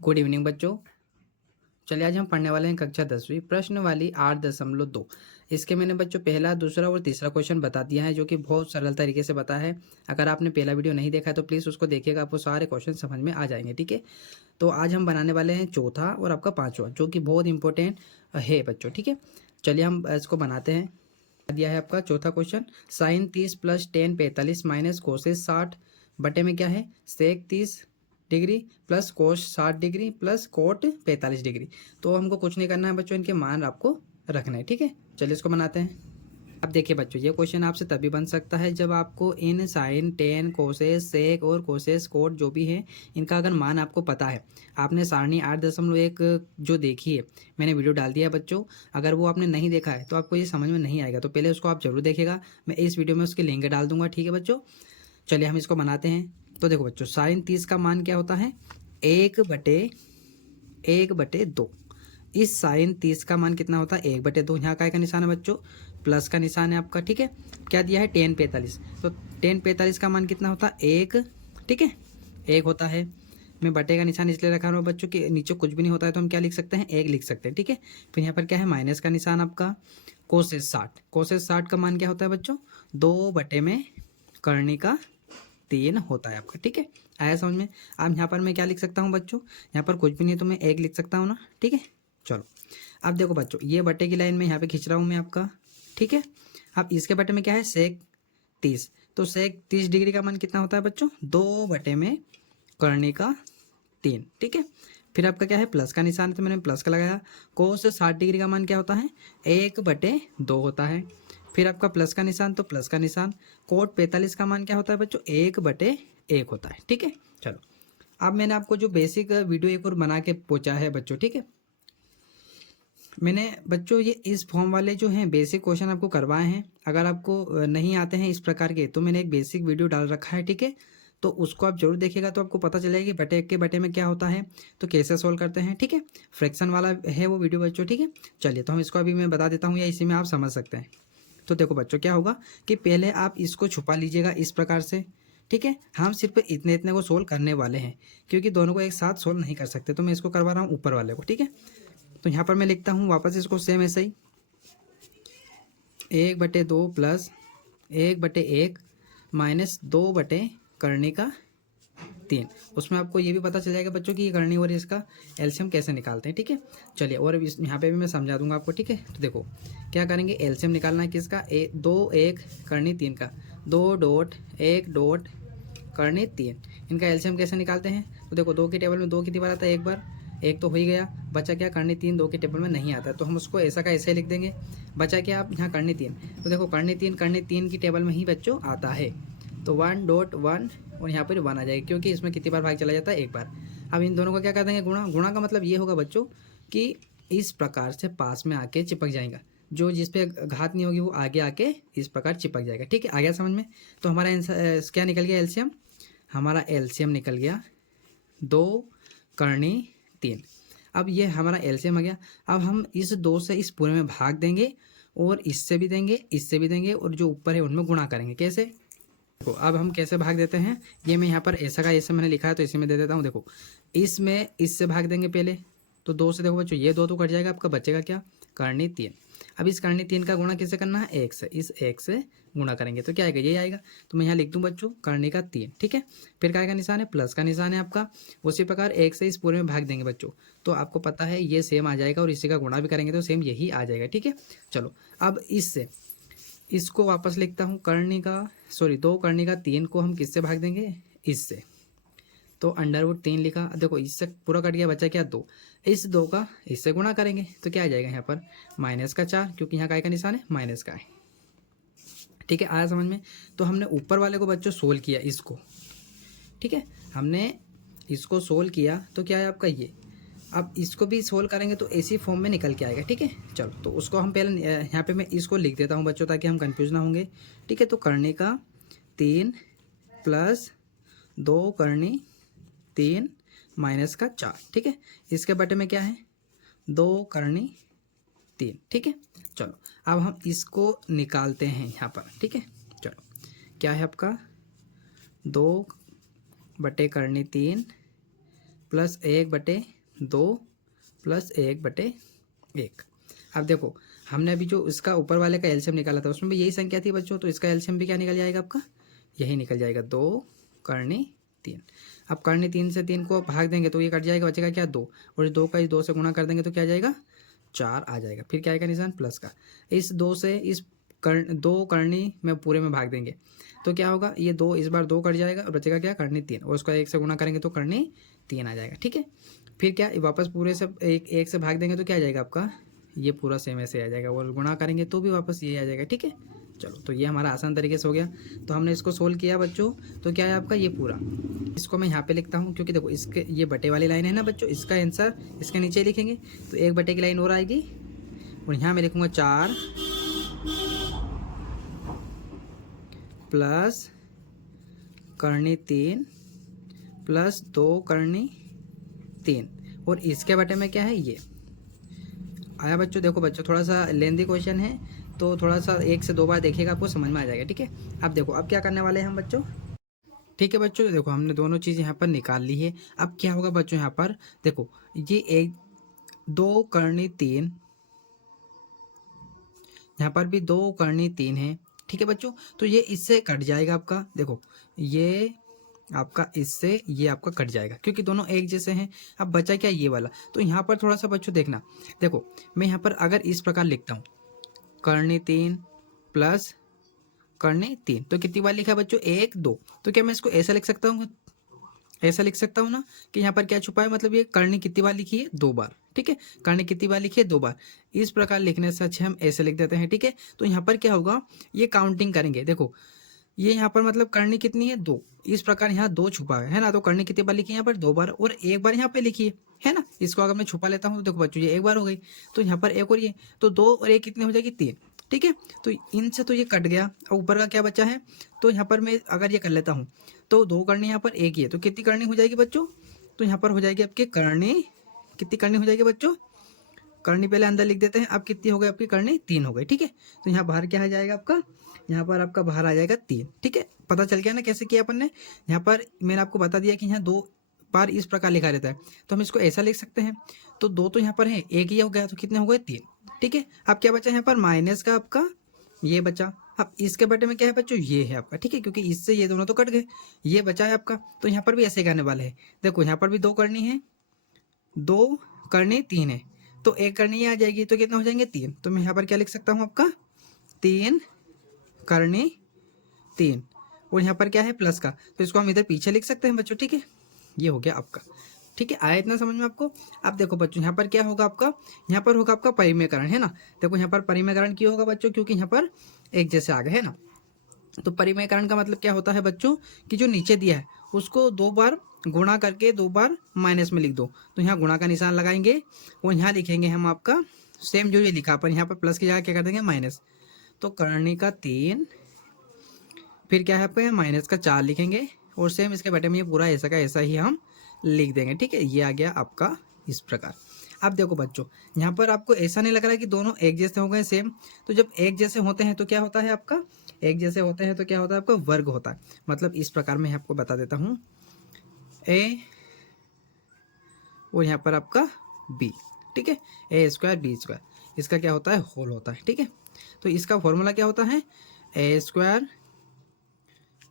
Good evening बच्चों। चलिए आज हम पढ़ने वाले हैं कक्षा 10वीं प्रश्न वाली 8.2। इसके मैंने बच्चों पहला, दूसरा और तीसरा क्वेश्चन बता दिया है, जो कि बहुत सरल तरीके से बता है। अगर आपने पहला वीडियो नहीं देखा है तो प्लीज़ उसको देखिएगा, आपको सारे क्वेश्चन समझ में आ जाएंगे। ठीक है, तो आज हम बनाने वाले हैं चौथा और आपका पाँचवा, जो कि बहुत इंपॉर्टेंट है बच्चों। ठीक है, चलिए हम इसको बनाते हैं। दिया है आपका चौथा question, sine 30 plus tan 45 minus cosec 60 बटे में क्या है sec 30 degree plus cos 60 degree plus cot 45 degree. तो हमको कुछ नहीं करना है बच्चों, इनके मान आपको रखना है। ठीक है, चलिए इसको बनाते हैं। अब देखिए बच्चों, ये क्वेश्चन आपसे तभी बन सकता है जब आपको इन साइन टेन कोसेस सेक और कोसेस कोट जो भी है इनका अगर मान आपको पता है। आपने सारणी 8.1 जो देखी है, मैंने वीडियो डाल दिया है बच्चों। अगर वो आपने नहीं देखा है तो आपको ये समझ में नहीं आएगा, तो पहले उसको आप जरूर देखिएगा। मैं इस वीडियो में उसकी लिंक डाल दूंगा। ठीक है बच्चों, चलिए हम इसको बनाते हैं। तो देखो बच्चों, साइन 30 का मान क्या होता है 1/2। इस साइन 30 का मान कितना होता है 1/2। यहाँ का निशान है बच्चों, प्लस का निशान है आपका। ठीक है, क्या दिया है टेन 45, तो टेन 45 का मान कितना होता है 1। ठीक है, 1 होता है। मैं बटे का निशान इसलिए रखा रहा हूँ बच्चों कि नीचे कुछ भी नहीं होता है तो हम क्या लिख सकते हैं 1 लिख सकते हैं। ठीक है, फिर यहाँ पर क्या है माइनस का निशान आपका। कोसेस 60, कोसेस 60 का मान क्या होता है बच्चों 2/3 होता है आपका। ठीक है, आया समझ में। अब यहाँ पर मैं क्या लिख सकता हूँ बच्चों, यहाँ पर कुछ भी नहीं तो मैं 1 लिख सकता हूँ ना। ठीक है, चलो अब देखो बच्चों, ये बटे की लाइन में यहाँ पे खींच रहा हूँ मैं आपका। ठीक है, अब इसके बटे में क्या है सेक 30, तो सेक 30 डिग्री का मान कितना होता है बच्चों 2/3। ठीक है, फिर आपका क्या है प्लस का निशान है तो मैंने प्लस का लगाया। कोस 60 डिग्री का मान क्या होता है 1/2 होता है। फिर आपका प्लस का निशान तो प्लस का निशान। कोट 45 का मान क्या होता है बच्चों 1/1 होता है। ठीक है, चलो अब मैंने आपको जो बेसिक वीडियो एक और बना के पहुंचा है बच्चों। ठीक है, मैंने बच्चों ये इस फॉर्म वाले जो हैं बेसिक क्वेश्चन आपको करवाए हैं। अगर आपको नहीं आते हैं इस प्रकार के तो मैंने एक बेसिक वीडियो डाल रखा है। ठीक है, तो उसको आप जरूर देखिएगा, तो आपको पता चलेगा कि बटे के बटे में क्या होता है, तो कैसे सोल्व करते हैं। ठीक है, फ्रैक्शन वाला है वो वीडियो बच्चों। ठीक है, चलिए तो हम इसको अभी मैं बता देता हूँ या इसी में आप समझ सकते हैं। तो देखो बच्चों, क्या होगा कि पहले आप इसको छुपा लीजिएगा इस प्रकार से। ठीक है, हम सिर्फ इतने इतने को सोल्व करने वाले हैं, क्योंकि दोनों को एक साथ सोल्व नहीं कर सकते, तो मैं इसको करवा रहा हूँ ऊपर वाले को। ठीक है, तो यहाँ पर मैं लिखता हूँ वापस इसको सेम ऐसे ही 1/2 प्लस 1/1 माइनस 2/3। उसमें आपको ये भी पता चल जाएगा बच्चों कि ये करनी और इसका एलसीएम कैसे निकालते हैं। ठीक है, चलिए और यहाँ पे भी मैं समझा दूंगा आपको। ठीक है, तो देखो क्या करेंगे, एलसीएम निकालना है किसका 2 1 करनी 3 का, 2.1 करनी 3। इनका एलसीएम कैसे निकालते हैं, तो देखो 2 की टेबल में 2 कितनी बार आता है एक बार, एक तो हो ही गया। बचा क्या करनी 3, 2 के टेबल में नहीं आता है तो हम उसको ऐसा का ऐसे लिख देंगे। बचा क्या आप यहाँ करनी 3, तो देखो करनी 3 की टेबल में ही बच्चों आता है, तो 1.1 और यहाँ पर 1 आ जाएगा, क्योंकि इसमें कितनी बार भाग चला जाता है एक बार। अब इन दोनों को क्या कर देंगे गुणा। गुणा का मतलब ये होगा बच्चों कि इस प्रकार से पास में आके चिपक जाएगा, जो जिस पे घात नहीं होगी वो आगे आके इस प्रकार चिपक जाएगा। ठीक है, आ गया समझ में। तो हमारा आंसर क्या निकल गया एलसीएम, हमारा एलसीएम निकल गया 2/3। अब ये हमारा एलसीएम आ गया। अब हम इस 2 से इस पूरे में भाग देंगे और इससे भी देंगे, इससे भी देंगे, और जो ऊपर है उनमें गुणा करेंगे। कैसे, देखो अब हम कैसे भाग देते हैं, ये मैं यहाँ पर ऐसा का ऐसे मैंने लिखा है तो इसी में दे देता हूँ। देखो इसमें इससे भाग देंगे पहले, तो 2 से देखो बच्चों ये 2 तो कट जाएगा, आपका बचेगा क्या करनी 3। अब इस करनी 3 का गुणा किससे करना है 1 से, इस 1 से गुणा करेंगे तो क्या आएगा ये आएगा, तो मैं यहाँ लिख दूँ बच्चों करनी का 3। ठीक है, फिर क्या का निशान है प्लस का निशान है आपका। उसी प्रकार 1 से इस पूरे में भाग देंगे बच्चों, तो आपको पता है ये सेम आ जाएगा, और इसी का गुणा भी करेंगे तो सेम यही आ जाएगा। ठीक है, चलो अब इससे इसको वापस लिखता हूँ करनी का 2 करनी का 3 को हम किससे भाग देंगे इससे, तो √3 लिखा। देखो इससे पूरा कट गया, बचा क्या 2, इस 2 का इससे गुणा करेंगे तो क्या आ जाएगा यहाँ पर माइनस का 4, क्योंकि यहाँ काय का निशान है माइनस का है। ठीक है, आया समझ में। तो हमने ऊपर वाले को बच्चों सोल्व किया इसको। ठीक है, हमने इसको सोल्व किया तो क्या है आपका ये। अब इसको भी सोल्व करेंगे तो इसी फॉर्म में निकल के आएगा। ठीक है, चलो तो उसको हम पहले यहाँ पे मैं इसको लिख देता हूँ बच्चों ताकि हम कंफ्यूज ना होंगे। ठीक है, तो करने का 3 प्लस 2 करनी 3 माइनस का 4। ठीक है, इसके बटे में क्या है 2 करनी 3। ठीक है, चलो अब हम इसको निकालते हैं यहाँ पर। ठीक है, चलो क्या है आपका 2 बटे करनी 3 प्लस 1/2 प्लस 1/1। अब देखो हमने अभी जो इसका ऊपर वाले का एलसीएम निकाला था उसमें भी यही संख्या थी बच्चों, तो इसका एलसीएम भी क्या निकल जाएगा आपका, यही निकल जाएगा 2 करनी 3। अब करनी 3 से 3 को भाग देंगे तो ये कट जाएगा, बचेगा क्या 2, और इस 2 का इस 2 से गुणा कर देंगे तो क्या आ जाएगा 4 आ जाएगा। फिर क्या आएगा निशान प्लस का, इस 2 से इस 2 करनी में पूरे में भाग देंगे तो क्या होगा, ये 2 इस बार 2 कट जाएगा और बचेगा क्या करनी 3, और उसका 1 से गुणा करेंगे तो करनी 3 आ जाएगा। ठीक है, फिर क्या वापस पूरे से एक से भाग देंगे तो क्या आ जाएगा आपका, ये पूरा सेम ऐसे आ जाएगा, और गुणा करेंगे तो भी वापस ये आ जाएगा। ठीक है, चलो तो ये हमारा आसान तरीके से हो गया। तो हमने इसको सोल्व किया बच्चों, तो क्या है आपका ये पूरा, इसको मैं यहाँ पे लिखता हूँ क्योंकि देखो इसके ये बटे वाली लाइन है ना बच्चों, इसका आंसर इसके नीचे लिखेंगे तो 1 बटे की लाइन और आएगी, और यहाँ मैं लिखूँगा 4 प्लस करनी 3 प्लस 2 करनी 3, और इसके बटे में क्या है ये आया बच्चों। देखो बच्चों थोड़ा सा लेंदी क्वेश्चन है तो थोड़ा सा 1 से 2 बार देखिएगा, आपको समझ में आ जाएगा। ठीक है, अब देखो अब क्या करने वाले हैं हम बच्चों। ठीक है बच्चों, देखो हमने दोनों चीज़ यहाँ पर निकाल ली है। अब क्या होगा बच्चों, यहाँ पर देखो ये 2 करनी 3, यहाँ पर भी 2 करनी 3 है। ठीक है बच्चों, तो ये इससे कट जाएगा आपका, देखो ये आपका इससे ये आपका कट जाएगा क्योंकि दोनों एक जैसे हैं। अब बचा क्या ये वाला, तो यहाँ पर थोड़ा सा बच्चों देखना, देखो मैं यहाँ पर अगर इस प्रकार लिखता हूँ करनी 3 प्लस करनी 3, तो कितनी बार लिखा है बच्चों 1 2, तो क्या मैं इसको ऐसा लिख सकता हूँ, ऐसा लिख सकता हूँ ना कि यहाँ पर क्या छुपा है, मतलब ये करनी कितनी बार लिखी है 2 बार। ठीक है, करनी कितनी बार लिखी है 2 बार, इस प्रकार लिखने से अच्छा हम ऐसे लिख देते हैं। ठीक है, तो यहाँ पर क्या होगा, ये काउंटिंग करेंगे, देखो ये यहाँ पर मतलब करनी कितनी है 2, इस प्रकार यहाँ 2 छुपा है ना, तो करनी कितनी बार लिखी है यहाँ पर 2 बार, और 1 बार यहाँ पे लिखी है ना। इसको अगर मैं छुपा लेता हूँ तो देखो बच्चों ये 1 बार हो गई, तो यहाँ पर 1 और ये, तो 2 और 1 कितनी हो जाएगी 3। ठीक है, तो इनसे तो ये कट गया, और ऊपर का क्या बचा है, तो यहाँ पर मैं अगर ये कर लेता हूँ तो 2 करनी यहाँ पर 1 ही है, तो कितनी करनी हो जाएगी बच्चों, तो यहाँ पर हो जाएगी आपकी करनी, कितनी करनी हो जाएगी बच्चों, करनी पहले अंदर लिख देते हैं। अब कितनी हो गई आपकी करनी 3 हो गई। ठीक है, तो यहाँ बाहर क्या आ जाएगा आपका, यहाँ पर आपका बाहर आ जाएगा 3। ठीक है, पता चल गया ना कैसे किया अपन ने। यहाँ पर मैंने आपको बता दिया कि यहाँ 2 बार इस प्रकार लिखा रहता है, तो हम इसको ऐसा लिख सकते हैं। तो 2 तो यहाँ पर है, 1 ही हो गया, तो कितने हो गए 3। ठीक है, अब क्या बचा यहाँ पर माइनस का आपका ये बचा। अब इसके बटे में क्या है बच्चों, ये है आपका। ठीक है, क्योंकि इससे ये दोनों तो कट गए, ये बचा है आपका, तो यहाँ पर भी ऐसे करने वाले हैं। देखो यहाँ पर भी 2 करनी है, 2 करनी 3 है, तो 1 करनी आ जाएगी, तो कितना हो जाएंगे 3। तो मैं यहाँ पर क्या लिख सकता हूँ आपका 3 करनी 3, और यहाँ पर क्या है प्लस का, तो इसको हम इधर पीछे लिख सकते हैं बच्चों। ठीक है, ये हो गया आपका। ठीक है, आया इतना समझ में आपको। अब देखो बच्चों यहाँ पर क्या होगा आपका, यहाँ पर होगा आपका परिमेयकरण, है ना। देखो यहाँ पर परिमेयकरण क्यों होगा बच्चों, क्योंकि यहाँ पर एक जैसे आ गए, है ना। तो परिमेयकरण का मतलब क्या होता है बच्चों, कि जो नीचे दिया है उसको 2 बार गुणा करके 2 बार माइनस में लिख दो, तो यहाँ गुणा का निशान लगाएंगे, और यहाँ लिखेंगे हम आपका सेम जो ये लिखा पर, यहाँ पर प्लस की जगह क्या कर देंगे माइनस, तो करनी का 3, फिर क्या है आपका माइनस का 4 लिखेंगे, और सेम इसके बटे में ये पूरा ऐसा का ऐसा ही हम लिख देंगे। ठीक है, ये आ गया आपका इस प्रकार। अब देखो बच्चों यहाँ पर आपको ऐसा नहीं लग रहा है कि दोनों एक जैसे हो गए सेम, तो जब एक जैसे होते हैं तो क्या होता है आपका, एक जैसे होते हैं तो क्या होता है आपका वर्ग होता है। मतलब इस प्रकार मैं आपको बता देता हूँ, ए और यहाँ पर आपका बी। ठीक है, ए स्क्वायर बी स्क्वायर, इसका क्या होता है होल होता है। ठीक है, तो इसका फॉर्मूला क्या होता है, ए स्क्वायर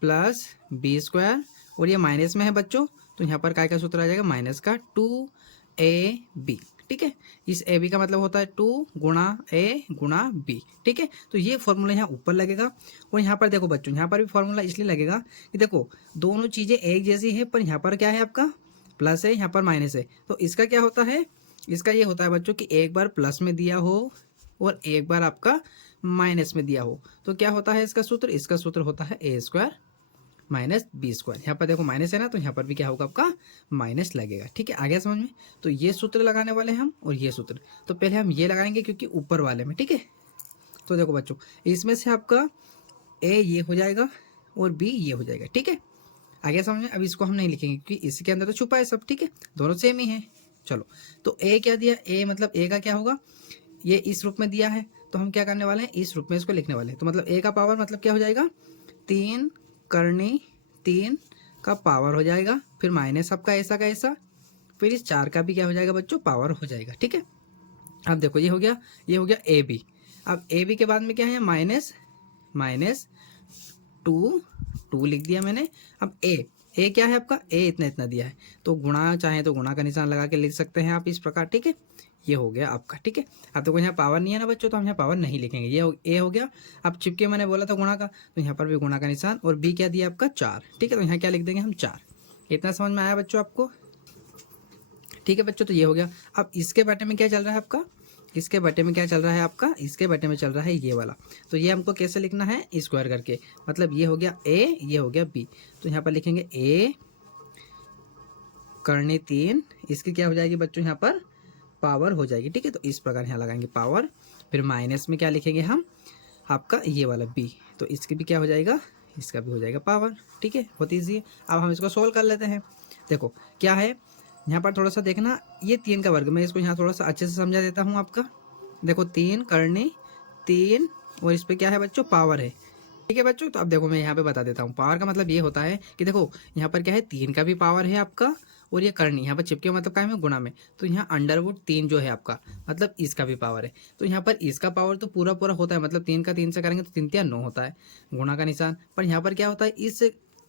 प्लस बी स्क्वायर, और ये माइनस में है बच्चों, तो यहाँ पर काय का सूत्र आ जाएगा माइनस का 2ab। ठीक है, इस ए बी का मतलब होता है 2 गुणा ए गुणा बी। ठीक है, तो ये फॉर्मूला यहाँ ऊपर लगेगा, और यहाँ पर देखो बच्चों यहाँ पर भी फॉर्मूला इसलिए लगेगा कि देखो दोनों चीज़ें एक जैसी है, पर यहाँ पर क्या है आपका प्लस है, यहाँ पर माइनस है, तो इसका क्या होता है, इसका ये होता है बच्चों कि एक बार प्लस में दिया हो और एक बार आपका माइनस में दिया हो, तो क्या होता है इसका सूत्र, इसका सूत्र होता है ए स्क्वायर माइनस बी स्क्वायर। यहाँ पर देखो माइनस है ना, तो यहाँ पर भी क्या होगा आपका माइनस लगेगा। ठीक है, आ गया समझ में। तो ये सूत्र लगाने वाले हम, और ये सूत्र तो पहले हम ये लगाएंगे क्योंकि ऊपर वाले में। ठीक है, तो देखो बच्चों इसमें से आपका ए ये हो जाएगा और बी ये हो जाएगा। ठीक है, आ गया समझ में। अब इसको हम नहीं लिखेंगे क्योंकि इसके अंदर तो छुपा है सब। ठीक है, दोनों सेम ही है। चलो, तो ए क्या दिया, ए मतलब ए का क्या होगा, ये इस रूप में दिया है, तो हम क्या करने वाले हैं इस रूप में इसको लिखने वाले हैं। तो मतलब ए का पावर मतलब क्या हो जाएगा 3 करनी 3 का पावर हो जाएगा, फिर माइनस आपका ऐसा का ऐसा, फिर इस 4 का भी क्या हो जाएगा बच्चों, पावर हो जाएगा। ठीक है, अब देखो ये हो गया ए बी। अब ए बी के बाद में क्या है, माइनस 2 लिख दिया मैंने। अब ए क्या है आपका, ए इतना इतना दिया है, तो गुणा चाहे तो गुणा का निशान लगा के लिख सकते हैं आप इस प्रकार। ठीक है, ये हो गया आपका। ठीक है, अब देखो यहाँ पावर नहीं है ना बच्चों, तो हम यहाँ पावर नहीं लिखेंगे, ए हो गया। अब चिपके मैंने बोला था गुणा का, तो यहाँ पर भी गुणा का निशान, और बी क्या दिया आपका 4। ठीक है, तो यहाँ क्या लिख देंगे हम 4। इतना समझ में आया बच्चों आपको? ठीक है बच्चों, तो ये हो गया। अब इसके बटे में क्या चल रहा है आपका, इसके बटे में क्या चल रहा है आपका, इसके बटे में चल रहा है ये वाला। तो ये हमको कैसे लिखना है, स्क्वायर करके, मतलब ये हो गया ए, ये हो गया बी। तो यहाँ पर लिखेंगे ए करने 3, इसकी क्या हो जाएगी बच्चों, यहाँ पर पावर हो जाएगी। ठीक है, तो इस प्रकार यहाँ लगाएंगे पावर। फिर माइनस में क्या लिखेंगे हम, आपका ये वाला बी, तो इसकी भी क्या हो जाएगा, इसका भी हो जाएगा पावर। ठीक है, बहुत ईजी है। अब हम इसको सोल्व कर लेते हैं। देखो क्या है, यहाँ पर थोड़ा सा देखना, ये 3 का वर्ग, मैं इसको यहाँ थोड़ा सा अच्छे से समझा देता हूँ आपका। देखो 3 करने 3, और इस पर क्या है बच्चों, पावर है। ठीक है बच्चों, तो अब देखो मैं यहाँ पे बता देता हूँ। पावर का मतलब ये होता है कि देखो यहाँ पर क्या है, 3 का भी पावर है आपका, और ये करनी यहाँ पर चिपके मतलब क्या है, गुणा में, तो यहाँ अंडरवुड 3 जो है आपका, मतलब इसका भी पावर है। तो यहाँ पर इसका पावर तो पूरा पूरा होता है, मतलब 3 का 3 से करेंगे तो 3 3 9 होता है, गुणा का निशान। पर यहाँ पर क्या होता है, इस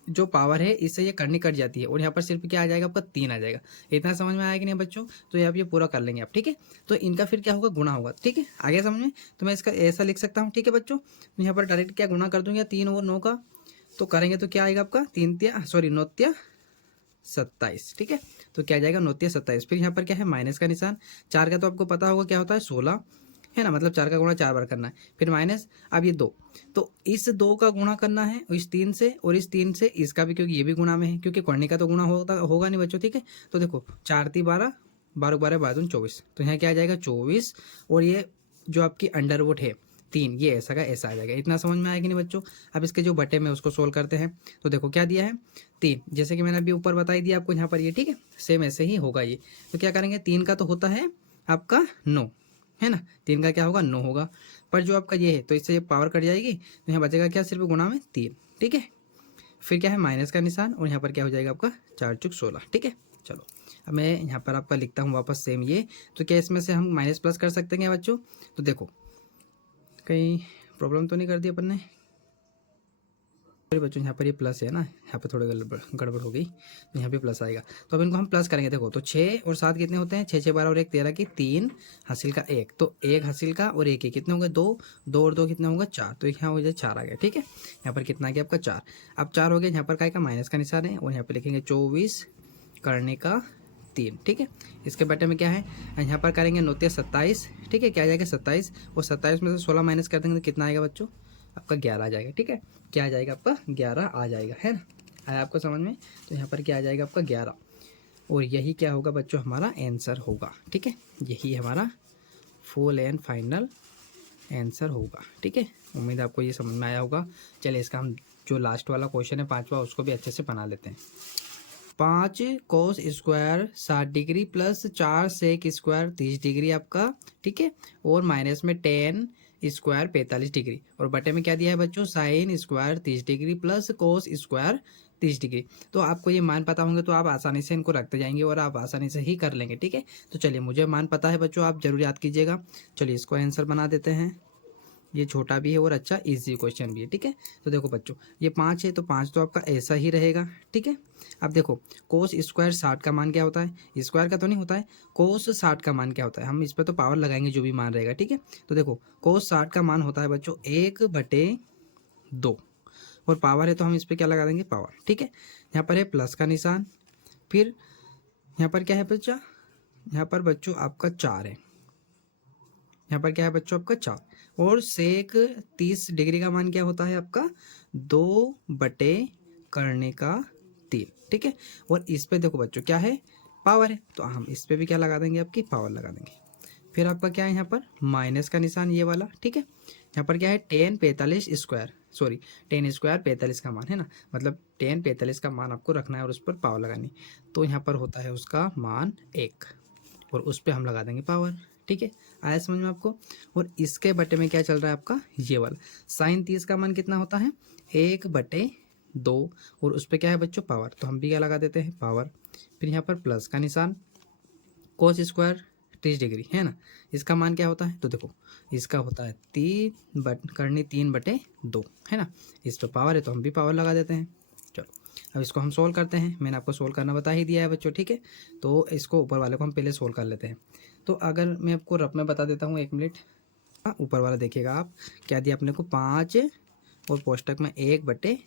जो पावर है इससे ये करनी कट जाती है, और यहाँ पर सिर्फ क्या आ जाएगा आपका 3 आ जाएगा। इतना समझ में आया कि नहीं बच्चों? तो आप ये पूरा कर लेंगे आप। ठीक है, तो इनका फिर क्या होगा, गुणा होगा। ठीक है, आगे समझ में, तो मैं इसका ऐसा लिख सकता हूँ। ठीक है बच्चों, तो यहाँ पर डायरेक्ट क्या गुणा कर दूंगा 3 और 9 का, तो करेंगे तो क्या आएगा आपका 9 त्या 27। ठीक है, तो क्या आ जाएगा 9 त्या 27। फिर यहाँ पर क्या है, माइनस का निशान। 4 का तो आपको पता होगा क्या होता है, 16 है ना, मतलब 4 का गुणा 4 बार करना है। फिर माइनस, अब ये 2, तो इस 2 का गुणा करना है इस 3 से, और इस 3 से इसका भी, क्योंकि ये भी गुणा में है, क्योंकि करने का तो गुणा होगा नहीं बच्चों। ठीक है, तो देखो 4 3 12, 12 12 12 24, तो यहाँ क्या आ जाएगा 24, और ये जो आपकी अंडरवुड है 3, ये ऐसा का ऐसा आ जाएगा। इतना समझ में आएगा नहीं बच्चों? अब इसके जो बटे में उसको सोल्व करते हैं। तो देखो क्या दिया है 3, जैसे कि मैंने अभी ऊपर बताई दिया आपको यहाँ पर ये। ठीक है, सेम ऐसे ही होगा ये। तो क्या करेंगे, 3 का तो होता है आपका 9 है ना, 3 का क्या होगा 9 होगा, पर जो आपका ये है तो इससे ये पावर कट जाएगी, तो यहाँ बचेगा क्या, सिर्फ गुणा में 3। ठीक है, फिर क्या है माइनस का निशान, और यहाँ पर क्या हो जाएगा आपका 4 चुक 16। ठीक है, चलो अब मैं यहाँ पर आपका लिखता हूँ वापस सेम ये। तो क्या इसमें से हम माइनस प्लस कर सकते हैं बच्चों? तो देखो कहीं प्रॉब्लम तो नहीं कर दी अपन ने? बच्चों यहाँ पर ये प्लस है ना, यहाँ पर थोड़ी गड़बड़ हो गई, तो यहाँ पे प्लस आएगा। तो अब इनको हम प्लस करेंगे। देखो तो 6 और 7 कितने होते हैं, 6 6 12 और 1 13 की 3 हासिल का 1, तो 1 हासिल का और 1 कितने होंगे 2, 2 और 2 कितने होंगे 4, तो यहाँ हो जाए 4 आ गया। ठीक है, यहाँ पर कितना आ गया आपका 4। अब 4 हो गया, यहाँ पर काय का माइनस का निशान है, और यहाँ पर लिखेंगे 24 करने का 3। ठीक है, इसके बटे में क्या है, यहाँ पर करेंगे 9 त्या 27। ठीक है, क्या आ जाएगा 27, और 27 में से 16 माइनस कर देंगे तो कितना आएगा बच्चों, आपका 11 आ जाएगा। ठीक है, क्या आ जाएगा आपका 11 आ जाएगा, है ना, आया आपको समझ में? तो यहाँ पर क्या आ जाएगा आपका 11, और यही क्या होगा बच्चों, हमारा आंसर होगा। ठीक है, यही हमारा फुल एंड फाइनल आंसर होगा। ठीक है, उम्मीद आपको ये समझ में आया होगा। चलिए इसका हम जो लास्ट वाला क्वेश्चन है 5वां, उसको भी अच्छे से बना लेते हैं। 5 cos square 60 degree plus 4 sec square 30 degree आपका। ठीक है, और माइनस में 10 स्क्वायर 45 डिग्री, और बटे में क्या दिया है बच्चों, sine square 30 degree plus cos square 30 degree. तो आपको ये मान पता होंगे तो आप आसानी से इनको रखते जाएंगे और आप आसानी से ही कर लेंगे। ठीक है, तो चलिए मुझे मान पता है बच्चों, आप जरूर याद कीजिएगा। चलिए इसको आंसर बना देते हैं। ये छोटा भी है और अच्छा इजी क्वेश्चन भी है। ठीक है, तो देखो बच्चों ये 5 है, तो 5 तो आपका ऐसा ही रहेगा। ठीक है, अब देखो कोस स्क्वायर 60 का मान क्या होता है, स्क्वायर का तो नहीं होता है, कोस 60 का मान क्या होता है, हम इस पर तो पावर लगाएंगे जो भी मान रहेगा। ठीक है, तो देखो कोस 60 का मान होता है बच्चों 1/2, और पावर है तो हम इस पर क्या लगा देंगे, पावर। ठीक है, यहाँ पर है प्लस का निशान, फिर यहाँ पर क्या है बच्चा, यहाँ पर बच्चों आपका 4 है, यहाँ पर क्या है बच्चों आपका 4, और सेक 30 डिग्री का मान क्या होता है आपका 2/3। ठीक है, और इस पे देखो बच्चों क्या है, पावर है, तो हम इस पे भी क्या लगा देंगे, आपकी पावर लगा देंगे। फिर आपका क्या है यहाँ पर माइनस का निशान ये वाला। ठीक है, यहाँ पर क्या है 10 45 स्क्वायर, सॉरी 10 स्क्वायर 45 का मान है ना, मतलब 10 45 का मान आपको रखना है और उस पर पावर लगानी, तो यहाँ पर होता है उसका मान 1, और उस पर हम लगा देंगे पावर। ठीक है, आया समझ में आपको? और इसके बटे में क्या चल रहा है आपका, ये वाला साइन 30 का मान कितना होता है 1/2, और उस पर क्या है बच्चों पावर, तो हम भी क्या लगा देते हैं पावर। फिर यहाँ पर प्लस का निशान, कोस स्क्वायर 30 डिग्री है ना, इसका मान क्या होता है, तो देखो इसका होता है 3/2 है ना। इस पर पावर है तो हम भी पावर लगा देते हैं। चलो अब इसको हम सोल्व करते हैं, मैंने आपको सोल्व करना बता ही दिया है बच्चों, ठीक है। तो इसको ऊपर वाले को हम पहले सोल्व कर लेते हैं। तो अगर मैं आपको रफ में बता देता हूँ, 1 मिनट। ऊपर वाला देखिएगा आप, क्या दिया अपने को 5 और कोष्टक में 1/2।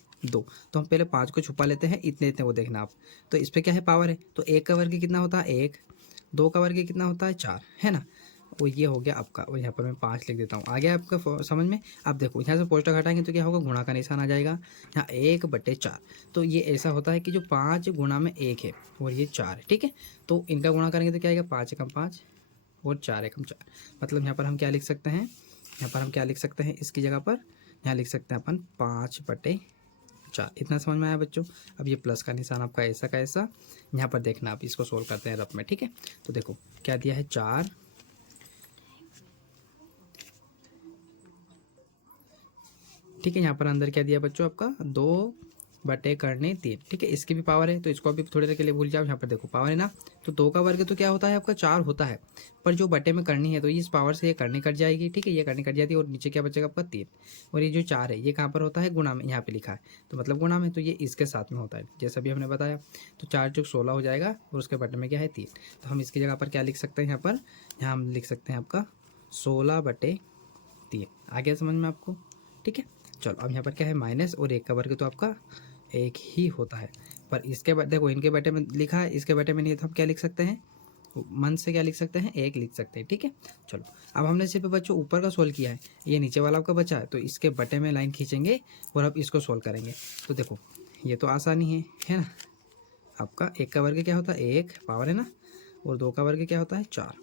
तो हम पहले 5 को छुपा लेते हैं, इतने इतने वो देखना आप। तो इस पर क्या है, पावर है, तो 1 का वर्ग कितना होता है 1, 2 का वर्ग कितना होता है 4 है ना। वो ये हो गया आपका, और यहाँ पर मैं 5 लिख देता हूँ। आ गया आपका समझ में। अब देखो यहाँ से कोष्टक हटाएंगे तो क्या होगा, गुणा का निशान आ जाएगा, यहाँ 1/4। तो ये ऐसा होता है कि जो 5 गुणा में 1 है और ये 4 है, ठीक है। तो इनका गुणा करेंगे तो क्या आएगा, 5 एकम 5 और 4 एकम 4। मतलब यहाँ पर हम क्या लिख सकते हैं, यहाँ पर हम क्या लिख सकते हैं, इसकी जगह पर यहाँ लिख सकते हैं अपन 5/4। इतना समझ में आया बच्चों। अब ये प्लस का निशान आपका ऐसा का ऐसा, यहाँ पर देखना आप, इसको सोल्व करते हैं रफ में, ठीक है। तो देखो क्या दिया है 4, ठीक है। यहाँ पर अंदर क्या दिया बच्चों आपका 2/3, ठीक है। इसकी भी पावर है तो इसको अभी थोड़ी देर के लिए भूल जाओ। यहाँ पर देखो पावर है ना, तो 2 का वर्ग तो क्या होता है आपका 4 होता है, पर जो बटे में करनी है तो इस पावर से ये करनी कट जाएगी, ठीक है। ये करनी कट जाती है और नीचे क्या बचेगा आपका 3, और ये जो 4 है ये कहाँ पर होता है, गुणा में, यहाँ पे लिखा है तो मतलब गुणा में, तो ये इसके साथ में होता है जैसा भी हमने बताया। तो 4 चौक 16 हो जाएगा और उसके बटे में क्या है 3। तो हम इसकी जगह पर क्या लिख सकते हैं, यहाँ पर यहाँ हम लिख सकते हैं आपका 16/3। आ गया समझ में आपको, ठीक है। चलो अब यहाँ पर क्या है माइनस, और 1 का वर्ग तो आपका 1 ही होता है, पर इसके देखो इनके बटे में लिखा है, इसके बटे में नहीं है, तो हम क्या लिख सकते हैं, मन से क्या लिख सकते हैं, 1 लिख सकते हैं, ठीक है। चलो अब हमने सिर्फ बच्चों ऊपर का सोल्व किया है, ये नीचे वाला आपका बचा है, तो इसके बटे में लाइन खींचेंगे और अब इसको सोल्व करेंगे। तो देखो ये तो आसानी है ना। आपका 1 का वर्ग क्या होता है 1, पावर है ना, और 2 का वर्ग क्या होता है 4,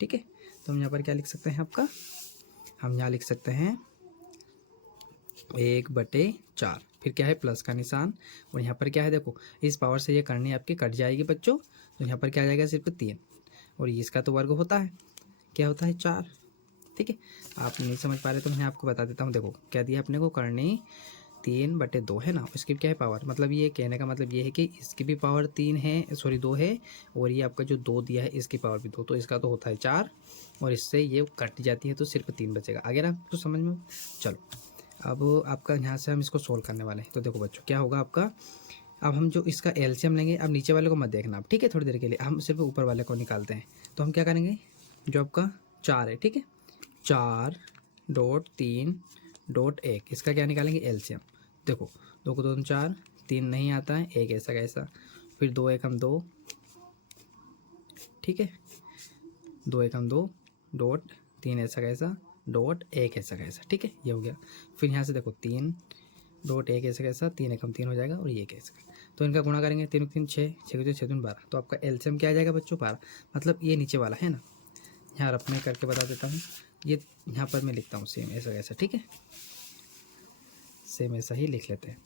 ठीक है। तो हम यहाँ पर क्या लिख सकते हैं आपका, हम यहाँ लिख सकते हैं 1/4, फिर क्या है प्लस का निशान, और यहाँ पर क्या है देखो इस पावर से ये करनी आपकी कट जाएगी बच्चों, तो यहाँ पर क्या आ जाएगा सिर्फ 3, और इसका तो वर्ग होता है क्या होता है 4, ठीक है। आप नहीं समझ पा रहे तो मैं आपको बता देता हूँ। देखो क्या दिया अपने को, करनी 3/2 है ना, इसकी क्या है पावर, मतलब ये कहने का मतलब ये है कि इसकी भी पावर 3 है, सॉरी 2 है, और ये आपका जो 2 दिया है इसकी पावर भी 2, तो इसका तो होता है 4, और इससे ये कट जाती है तो सिर्फ 3 बचेगा। आगे ना तो समझ में। चलो अब आपका यहाँ से हम इसको सोल्व करने वाले हैं। तो देखो बच्चों क्या होगा आपका, अब हम जो इसका एलसीएम लेंगे, अब नीचे वाले को मत देखना आप, ठीक है। थोड़ी देर के लिए हम सिर्फ ऊपर वाले को निकालते हैं। तो हम क्या करेंगे, जो आपका 4 है, ठीक है, 4.3.1, इसका क्या निकालेंगे एलसीएम। देखो 2 को 2 4, 3 नहीं आता है, 1 ऐसा कैसा, फिर 2 एकम 2, ठीक है, 2 एकम 2 डॉट 3 ऐसा कैसा डॉट 1 ऐसा कैसा, ठीक है, ये हो गया। फिर यहाँ से देखो 3.1 ऐसा कैसा, 3 एकम 3 हो जाएगा, और ये कैसा, तो इनका गुणा करेंगे, 3 3 6, 6 6 12, तो आपका एलसीएम क्या आ जाएगा बच्चों 12। मतलब ये नीचे वाला है ना, यहाँ रफ में करके बता देता हूँ, ये यहाँ पर मैं लिखता हूँ सेम ऐसा कैसा, ठीक है, सेम ऐसा ही लिख लेते हैं।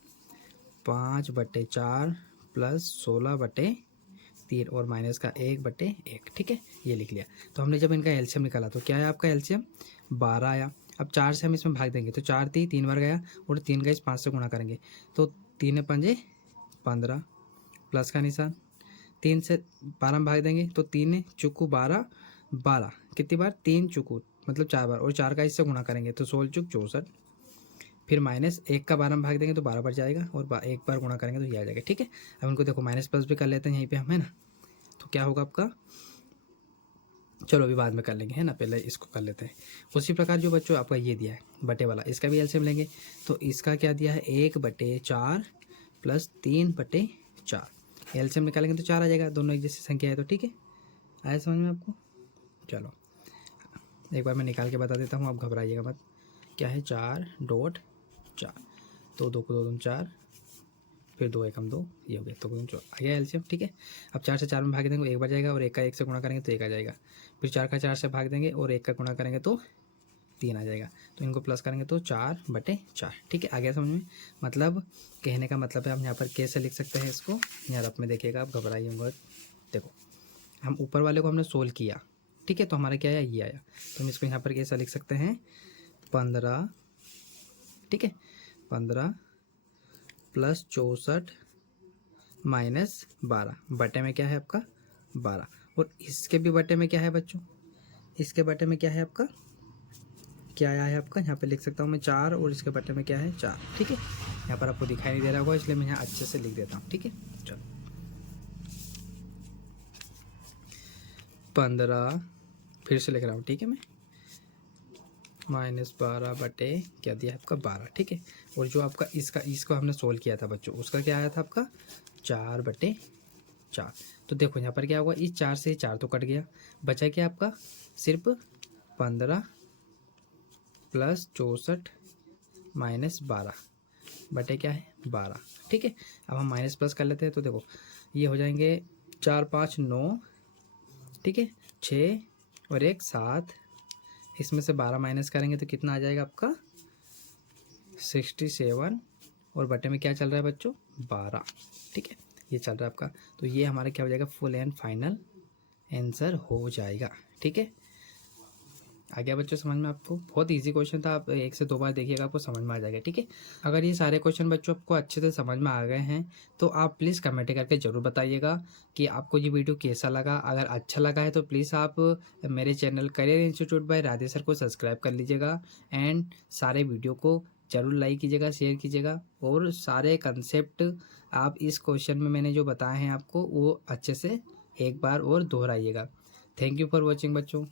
5/4 प्लस 16/3 और माइनस का 1/1, ठीक है, ये लिख लिया। तो हमने जब इनका एलसीएम निकाला तो क्या है आपका एलसीएम 12 आया। अब 4 से हम इसमें भाग देंगे तो 4 3 बार गया, और 3 का इस 5 से गुणा करेंगे तो 3 पंजे 15, प्लस का निशान, 3 से 12 में भाग देंगे तो 3 चुकू 12, 12 कितनी बार 3 चुकू मतलब 4 बार, और 4 का इससे गुणा करेंगे तो 16 चुक 64, फिर माइनस 1 का 12 में भाग देंगे तो 12 बार जाएगा, और 1 बार गुणा करेंगे तो ये आ जाएगा, ठीक है। अब इनको देखो माइनस प्लस भी कर लेते हैं यहीं पे हम, है ना। तो क्या होगा आपका, चलो अभी बाद में कर लेंगे, है ना, पहले इसको कर लेते हैं। उसी प्रकार जो बच्चों आपका ये दिया है बटे वाला, इसका भी एलसीएम लेंगे। तो इसका क्या दिया है 1/4 प्लस 3/4, एलसीएम निकालेंगे तो 4 आ जाएगा, दोनों एक जैसी संख्या है तो, ठीक है। आया समझ में आपको। चलो एक बार मैं निकाल के बता देता हूँ, आप घबराइएगा मत। क्या है 4.4, तो 2 को 2 दूनी 4, फिर 2 एकम 2, ये हो गया, तो 2 4 आ गया एलसीएम, ठीक है। अब 4 से 4 में भाग देंगे 1 बार जाएगा, और 1 का 1 से गुणा करेंगे तो 1 आ जाएगा, फिर 4 का 4 से भाग देंगे और 1 का गुणा करेंगे तो 3 आ जाएगा, तो इनको प्लस करेंगे तो 4/4, ठीक है। आ गया समझ में। मतलब कहने का मतलब है हम यहाँ पर कैसे लिख सकते हैं इसको, यहाँ रफ में देखिएगा, आप घबराइए मत। देखो हम ऊपर वाले को हमने सोल्व किया, ठीक है, तो हमारा क्या आया ये आया, तो हम इसको यहाँ पर कैसा लिख सकते हैं 15, ठीक है, 15 प्लस 64 माइनस 12 बटे में क्या है आपका 12, और इसके भी बटे में क्या है बच्चों, इसके बटे में क्या है आपका, क्या आया है आपका, यहाँ पे लिख सकता हूँ मैं 4 और इसके बटे में क्या है 4। ठीक है, यहाँ पर आपको दिखाई नहीं दे रहा होगा इसलिए मैं यहाँ अच्छे से लिख देता हूँ। ठीक है, चलो 15 फिर से लिख रहा हूँ। ठीक है, मैं -12 बटे क्या दिया है आपका 12। ठीक है, और जो आपका इसको हमने सोल्व किया था बच्चों, उसका क्या आया था आपका 4 बटे 4। तो देखो यहाँ पर क्या होगा, इस 4 से 4 तो कट गया, बचा क्या आपका सिर्फ 15 + 64 - 12 बटे क्या है 12। ठीक है, अब हम माइनस प्लस कर लेते हैं। तो देखो ये हो जाएंगे 4 5 9, ठीक है, 6 और 1 7, इसमें से 12 माइनस करेंगे तो कितना आ जाएगा आपका 67, और बटे में क्या चल रहा है बच्चों 12। ठीक है, ये चल रहा है आपका। तो ये हमारा क्या हो जाएगा फुल एंड फाइनल आंसर हो जाएगा। ठीक है, आ गया बच्चों समझ में आपको, बहुत इजी क्वेश्चन था, आप 1 से 2 बार देखिएगा आपको समझ में आ जाएगा। ठीक है, अगर ये सारे क्वेश्चन बच्चों आपको अच्छे से समझ में आ गए हैं तो आप प्लीज़ कमेंट करके ज़रूर बताइएगा कि आपको ये वीडियो कैसा लगा। अगर अच्छा लगा है तो प्लीज़ आप मेरे channel career institute by Radhe sir को सब्सक्राइब कर लीजिएगा, एंड सारे वीडियो को ज़रूर लाइक कीजिएगा, शेयर कीजिएगा, और सारे कंसेप्ट आप इस क्वेश्चन में मैंने जो बताए हैं आपको वो अच्छे से एक बार और दोहराइएगा। थैंक यू फॉर वॉचिंग बच्चों।